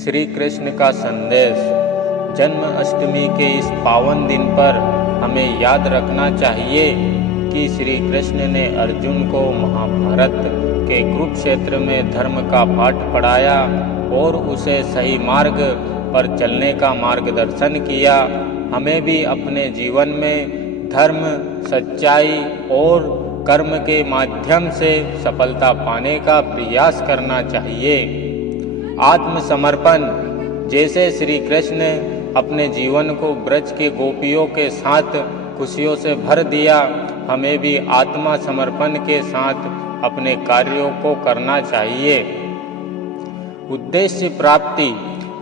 श्री कृष्ण का संदेश। जन्माष्टमी के इस पावन दिन पर हमें याद रखना चाहिए कि श्री कृष्ण ने अर्जुन को महाभारत के कुरुक्षेत्र में धर्म का पाठ पढ़ाया और उसे सही मार्ग पर चलने का मार्गदर्शन किया। हमें भी अपने जीवन में धर्म, सच्चाई और कर्म के माध्यम से सफलता पाने का प्रयास करना चाहिए। आत्मसमर्पण। जैसे श्री कृष्ण अपने जीवन को ब्रज के गोपियों के साथ खुशियों से भर दिया, हमें भी आत्मा समर्पण के साथ अपने कार्यों को करना चाहिए। उद्देश्य प्राप्ति।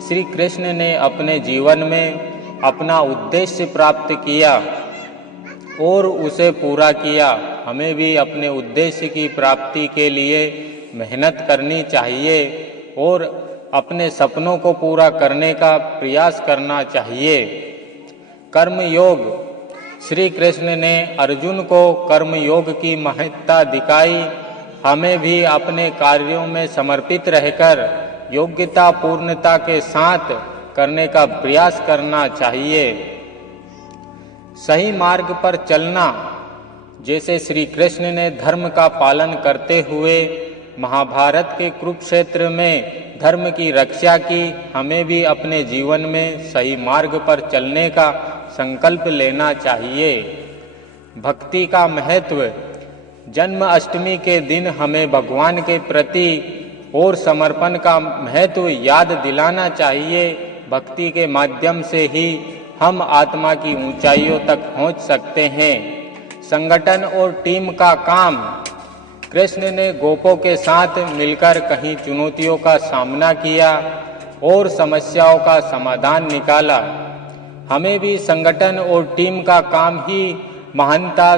श्री कृष्ण ने अपने जीवन में अपना उद्देश्य प्राप्त किया और उसे पूरा किया। हमें भी अपने उद्देश्य की प्राप्ति के लिए मेहनत करनी चाहिए और अपने सपनों को पूरा करने का प्रयास करना चाहिए। कर्म योग। श्री कृष्ण ने अर्जुन को कर्म योग की महत्ता दिखाई। हमें भी अपने कार्यों में समर्पित रहकर योग्यता पूर्णता के साथ करने का प्रयास करना चाहिए। सही मार्ग पर चलना। जैसे श्री कृष्ण ने धर्म का पालन करते हुए महाभारत के कुरुक्षेत्र में धर्म की रक्षा की, हमें भी अपने जीवन में सही मार्ग पर चलने का संकल्प लेना चाहिए। भक्ति का महत्व। जन्माष्टमी के दिन हमें भगवान के प्रति और समर्पण का महत्व याद दिलाना चाहिए। भक्ति के माध्यम से ही हम आत्मा की ऊंचाइयों तक पहुंच सकते हैं। संगठन और टीम का काम। कृष्ण ने गोपों के साथ मिलकर कई चुनौतियों का सामना किया और समस्याओं का समाधान निकाला। हमें भी संगठन और टीम का काम ही महानता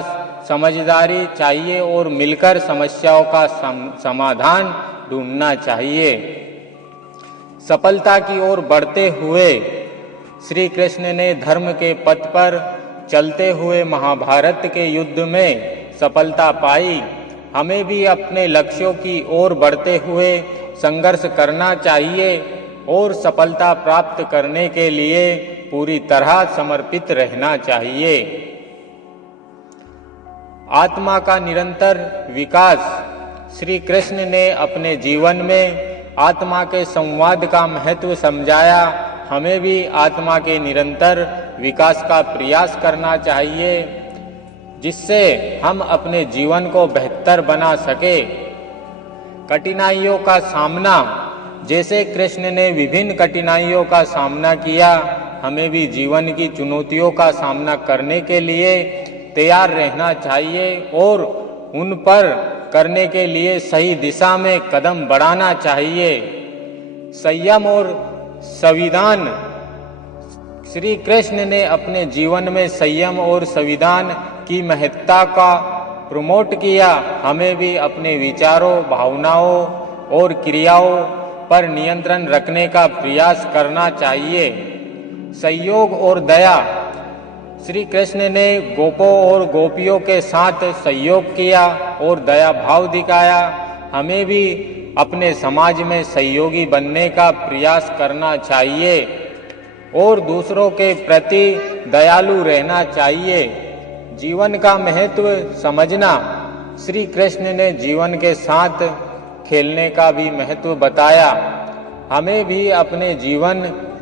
समझदारी चाहिए और मिलकर समस्याओं का समाधान ढूंढना चाहिए। सफलता की ओर बढ़ते हुए। श्री कृष्ण ने धर्म के पथ पर चलते हुए महाभारत के युद्ध में सफलता पाई। हमें भी अपने लक्ष्यों की ओर बढ़ते हुए संघर्ष करना चाहिए और सफलता प्राप्त करने के लिए पूरी तरह समर्पित रहना चाहिए। आत्मा का निरंतर विकास। श्री कृष्ण ने अपने जीवन में आत्मा के संवाद का महत्व समझाया। हमें भी आत्मा के निरंतर विकास का प्रयास करना चाहिए, जिससे हम अपने जीवन को बेहतर बना सके। कठिनाइयों का सामना। जैसे कृष्ण ने विभिन्न कठिनाइयों का सामना किया, हमें भी जीवन की चुनौतियों का सामना करने के लिए तैयार रहना चाहिए और उन पर करने के लिए सही दिशा में कदम बढ़ाना चाहिए। संयम और संविधान। श्री कृष्ण ने अपने जीवन में संयम और संविधान की महत्ता का प्रमोट किया। हमें भी अपने विचारों, भावनाओं और क्रियाओं पर नियंत्रण रखने का प्रयास करना चाहिए। सहयोग और दया। श्री कृष्ण ने गोपों और गोपियों के साथ सहयोग किया और दया भाव दिखाया। हमें भी अपने समाज में सहयोगी बनने का प्रयास करना चाहिए और दूसरों के प्रति दयालु रहना चाहिए। जीवन का महत्व समझना। श्री कृष्ण ने जीवन के साथ खेलने का भी महत्व बताया। हमें भी अपने जीवन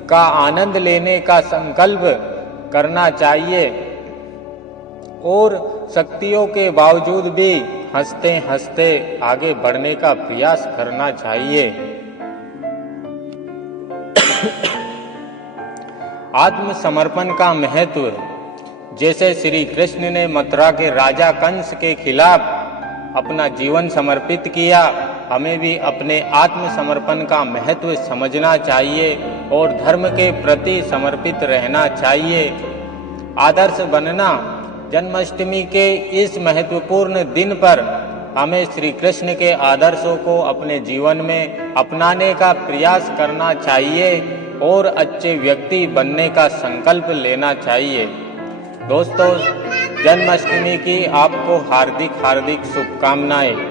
का आनंद लेने का संकल्प करना चाहिए और शक्तियों के बावजूद भी हंसते हंसते आगे बढ़ने का प्रयास करना चाहिए। आत्मसमर्पण का महत्व। जैसे श्री कृष्ण ने मथुरा के राजा कंस के खिलाफ अपना जीवन समर्पित किया, हमें भी अपने आत्मसमर्पण का महत्व समझना चाहिए और धर्म के प्रति समर्पित रहना चाहिए। आदर्श बनना। जन्माष्टमी के इस महत्वपूर्ण दिन पर हमें श्री कृष्ण के आदर्शों को अपने जीवन में अपनाने का प्रयास करना चाहिए और अच्छे व्यक्ति बनने का संकल्प लेना चाहिए। दोस्तों, जन्माष्टमी की आपको हार्दिक शुभकामनाएं।